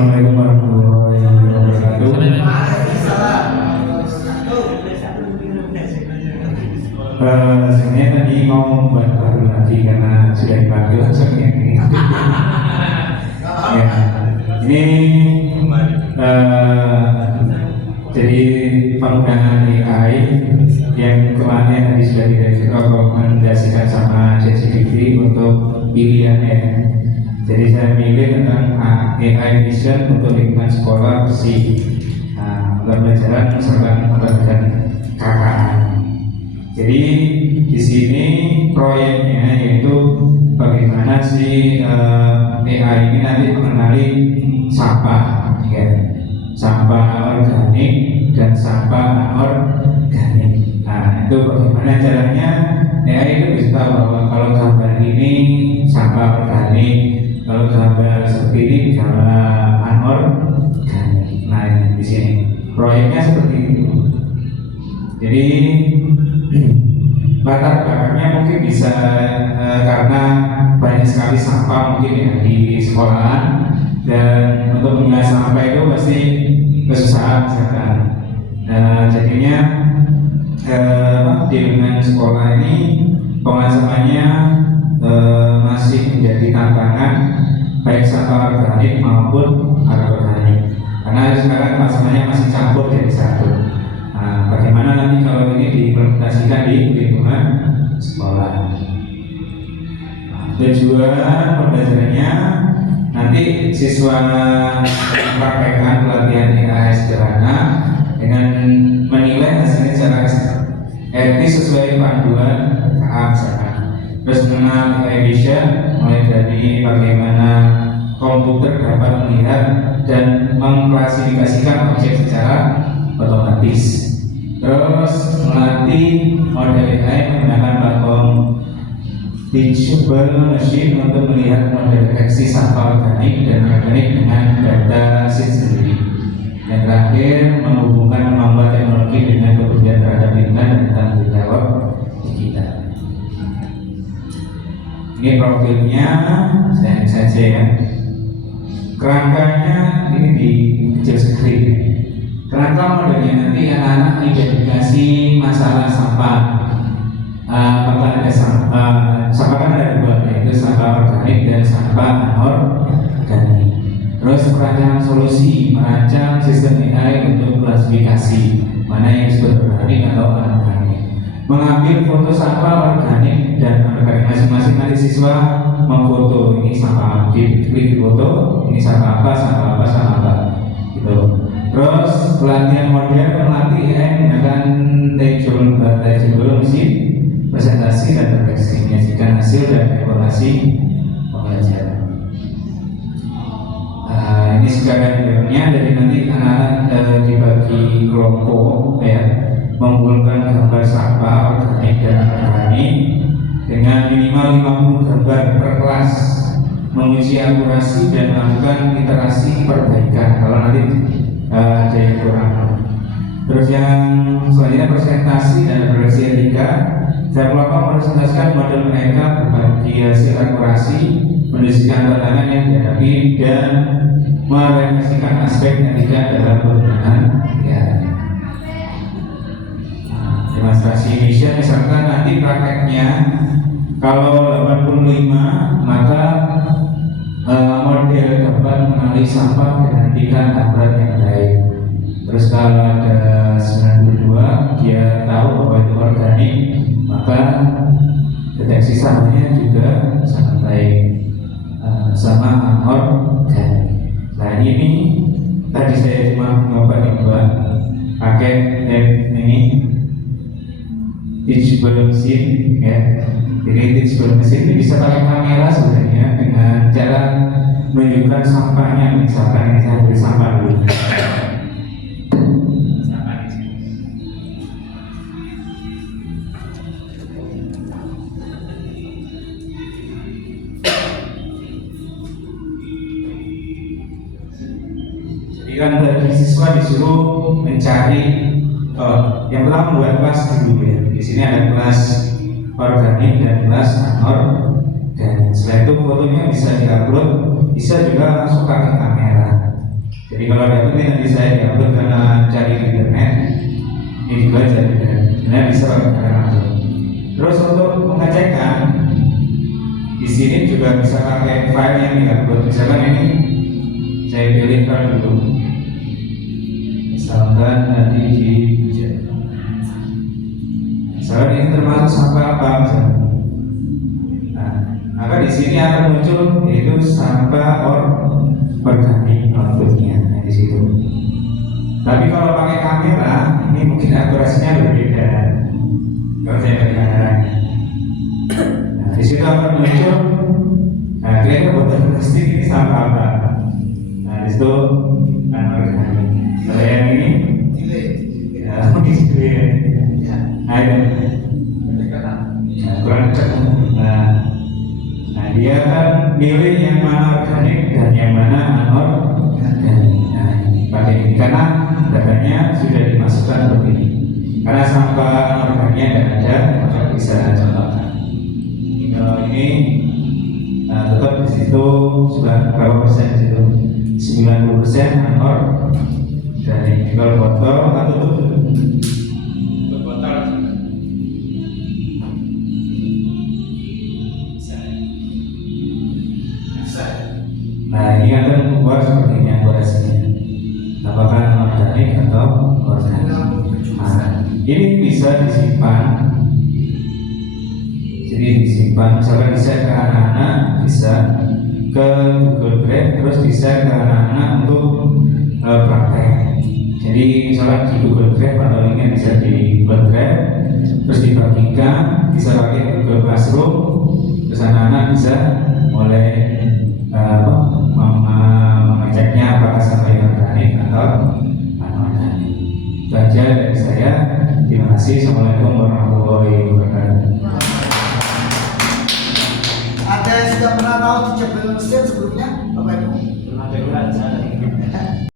Assalamualaikum warahmatullahi wabarakatuh. Sebenarnya tadi mau buat baru lagi karena sudah dipanggil langsung ya. Ya, ini jadi penggunaan AI yang kemarin tadi sudah direkomendasikan sama ChatGPT untuk pilihannya. Jadi saya milih tentang AI Vision untuk lingkungan sekolah bersih, pembelajaran misalkan pembelajaran KKN. Jadi di sini proyeknya yaitu bagaimana si AI ini nanti mengenali sampah, ya, sampah organik dan sampah anorganik. Nah, itu bagaimana caranya AI itu bisa tahu bahwa kalau gambar ini sampah organik, kalau gambar seperti ini gambar anorganik. Nah, di sini proyeknya seperti itu. Jadi latar belakangnya mungkin bisa karena banyak sekali sampah mungkin ya di sekolahan, dan untuk memilah sampah itu pasti kesusahan misalkan. Jadinya di lingkungan sekolah ini pemasamannya masih menjadi tantangan baik sampah organik maupun anorganik, karena sekarang pemasamannya masih campur jadi satu. Nah, bagaimana nanti kalau ini diimplementasikan di lingkungan sekolah? Tujuan pembelajarannya nanti siswa mempraktekkan pelatihan AI sederhana dengan menilai hasilnya secara etis sesuai panduan KA misalkan. Terus mengenal AI Vision mulai dari bagaimana komputer dapat melihat dan mengklasifikasikan objek secara otomatis. Terus melatih model AI menggunakan platform teachable machine untuk melihat model deteksi sampah organik dan anorganik dengan data sheet sendiri. Yang terakhir, menghubungkan kemampuan teknologi dengan kepedulian terhadap lingkungan dan tanggung jawab digital. Ini profilnya saya saja ya. Kerangkanya ini di kecil sekali. Kerangka modelnya nanti anak-anak identifikasi masalah sampah. Apakah ada sampah? Sampah kan ada dua, yaitu sampah organik dan sampah anorganik. Terus perancangan solusi, merancang sistem AI untuk klasifikasi mana yang disebut organik atau anorganik. Mengambil foto sampah organik dan anorganik, masing-masing nanti siswa memfoto ini sampah, klik foto, ini sampah apa, sampah apa, sampah apa, gitu. Terus pelatihan model melatih AI menggunakan teachable machine, presentasi dan refleksi, menyajikan hasil dan evaluasi pembelajaran. Ini sekarang filmnya, dari nanti anak-anak dibagi kelompok ya, mengumpulkan gambar sampah organik dan anorganik dengan minimal 50 gambar per kelas, menguji akurasi dan melakukan iterasi perbaikan kalau nanti ada yang kurang. Terus yang selanjutnya presentasi dan refleksi etika. Saya kelompok presentasikan model mereka berbagi hasil akurasi, mendiskusikan tantangan yang dihadapi dan merefleksikan aspek etika dalam penggunaan ya. Demonstrasi vision misalkan nanti prakteknya kalau 85 maka model dapat mengenali sampah dengan tingkat akurat yang baik. Terus kalau ada 92 dia tahu bahwa itu organik, maka deteksi sampahnya juga sangat baik, sama anorganik. Nah ini tadi saya cuma nyoba pakai ini teachable machine ya. Jadi teachable machine ini bisa pakai kamera sebenarnya dengan cara menunjukkan sampahnya. Misalkan ini saya ambil sampah dulu. Kan bagi siswa disuruh mencari yang pertama buat kelas dulu ya. Di sini ada kelas organik dan kelas anorganik. Setelah itu fotonya bisa diupload, bisa juga langsung pakai kamera. kalau diupload nanti saya diupload karena cari di internet, ini juga cari sebenarnya bisa pakai langsung. Terus untuk mengecekkan di sini juga bisa pakai file yang diupload. Misalkan ini saya pilih file dulu, misalkan nanti di misalkan ini termasuk sampah apa misalkan. Nah, maka di sini akan muncul yaitu sampah organik outputnya di situ. Tapi kalau pakai kamera ini mungkin akurasinya berbeda. Kalau saya pakai kamera, nah, di situ akan muncul. Nah, kira-kira botol plastik ini sampah apa? Nah, di situ organik. Kalau yang ini, ya mungkin ya. Nah, kurang dekat. Nah, dia kan milih yang mana organik dan yang mana anorganik. Nah, pakai ini karena datanya sudah dimasukkan begini. Karena sampah anorganiknya tidak ada, maka bisa contohkan. Kalau ini tetap di situ berapa persen di situ? 90% anorganik. Kalau botol atau tutup. Nah, ini akan keluar seperti ini akurasinya. Apakah organik atau organik? Nah, ini bisa disimpan. Jadi disimpan, misalkan bisa ke anak-anak, bisa ke Google Drive, terus bisa ke anak-anak untuk praktek. Jadi misalkan di Google Drive atau linknya bisa di Google Drive, terus dibagikan, bisa pakai Google Classroom, terus anak-anak bisa mulai mengeceknya apakah sampah organik atau anorganik. Itu aja dari saya. Terima kasih. Assalamualaikum warahmatullahi wabarakatuh. Ada yang sudah pernah tahu cicak belum mesin sebelumnya? Bapak Ibu? Pernah dengar aja.